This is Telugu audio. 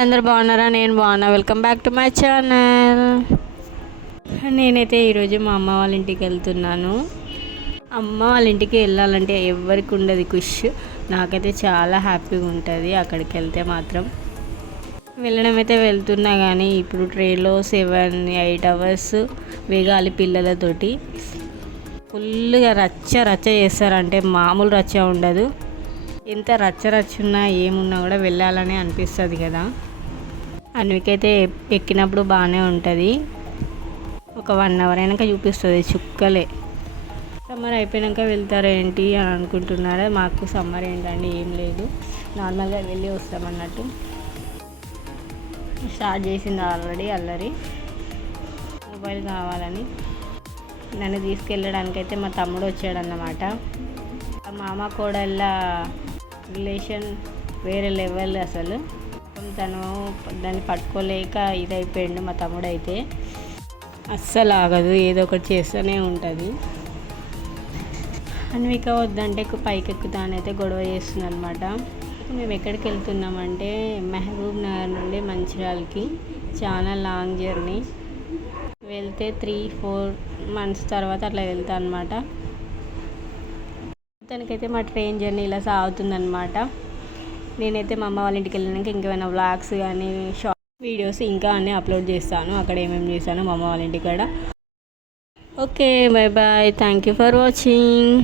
వాళ్ళందరూ బాగున్నారా? నేను బాగున్నా. Welcome back to my channel. నేనైతే ఈరోజు మా అమ్మ వాళ్ళ ఇంటికి వెళ్తున్నాను. అమ్మ వాళ్ళ ఇంటికి వెళ్ళాలంటే ఎవరికి ఉండదు ఖుష్. నాకైతే చాలా హ్యాపీగా ఉంటుంది అక్కడికి వెళ్తే మాత్రం. వెళ్ళడం అయితే వెళ్తున్నా కానీ ఇప్పుడు ట్రైన్లో 7-8 అవర్స్ వేగాలి పిల్లలతోటి. ఫుల్గా రచ్చ చేస్తారంటే మామూలు రచ్చ ఉండదు. ఎంత రచ్చ ఉన్నా ఏమున్నా కూడా వెళ్ళాలని అనిపిస్తుంది కదా. అన్వికైతే ఎక్కినప్పుడు బాగానే ఉంటుంది. ఒక 1 అవర్ అయినాక చూపిస్తుంది చుక్కలే. సమ్మర్ అయిపోయాక వెళ్తారేంటి అని అనుకుంటున్నారా? మాకు సమ్మర్ ఏంటండి ఏం లేదు, నార్మల్గా వెళ్ళి వస్తామన్నట్టు. స్టార్ట్ చేసింది ఆల్రెడీ అల్లరి, మొబైల్ కావాలని. నన్ను తీసుకెళ్ళడానికైతే మా తమ్ముడు వచ్చాడన్నమాట. మామ కోడళ్ళ రిలేషన్ వేరే లెవెల్ అసలు. తను దాన్ని పట్టుకోలేక ఇదైపోయాడు మా తమ్ముడు. అయితే అస్సలు ఆగదు, ఏదో ఒకటి చేస్తూనే ఉంటుంది. అన్విక వద్దంటే పైకి ఎక్కుతానైతే గొడవ చేస్తుంది అనమాట. మేము ఎక్కడికి వెళ్తున్నామంటే మహబూబ్ నగర్ నుండి మంచిర్యాలకి. చాలా లాంగ్ జర్నీ. వెళ్తే 3-4 months తర్వాత అట్లా వెళ్తా అనమాట. తనకైతే మా ట్రైన్ జర్నీ ఇలా సాగుతుందన్నమాట. నేనైతే మా అమ్మ వాళ్ళ ఇంటికి వెళ్ళినాక ఇంకేమైనా వ్లాగ్స్ కానీ షార్ట్ వీడియోస్ ఇంకా అన్నీ అప్లోడ్ చేస్తాను, అక్కడ ఏమేమి చేశాను మా అమ్మ వాళ్ళ ఇంటికాడ. Okay, bye bye. Thank you for watching.